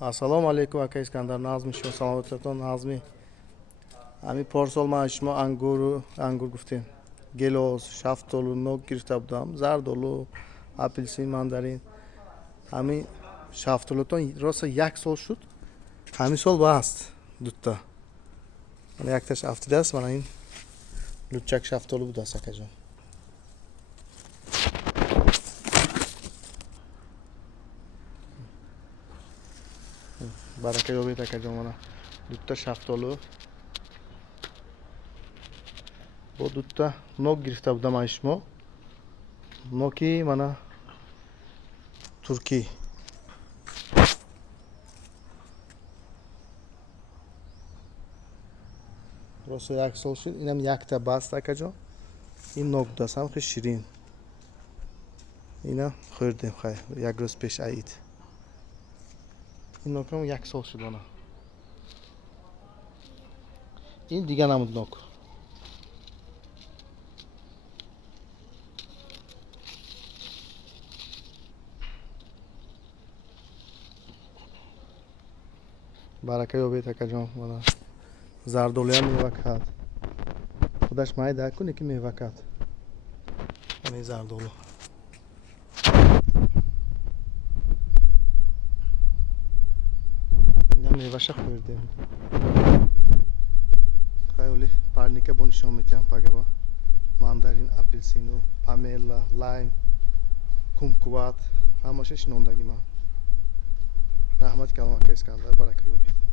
Assalomu alaykum aka Iskandar. Nazmi شما سلامتتون نظمی. همین پارسال من شما انگور گفتیم. گلوس، شفتالو، نوک گرفته بودم. زردالو، اپلسین، ماندارین. همین شفتالوتون راست یک سال شد. همین سال باست دوتا. من یک تاش افتاده است. من این لوچک شفتالو بود است که جان. برکه یابید که جان من دوتا شفتالو. با دوتا نوک گرفته بودم ایشما. نوکی منو ترکی. راست یک سال شد. اینم یک تا باست که جان. این نوک دست هم خیلی شیرین. اینا خوردیم خیلی. یک روز پیش عید. این نوک هم یک سال شد انا. این دیگه نمود نوک. برکه یابید که جان من زردالو هم میوه کرد. خودش مایده کنه که میوه کرد. این زردالو. اینا میوهش خوردیم. خیلی پارنیکه بونشون میتیم پاگه با ماندارین، اپلسینو، پامیلا، لایم، kumquat همشش نوندگی ما. رحمت کلام که اسکندر برکه یابید.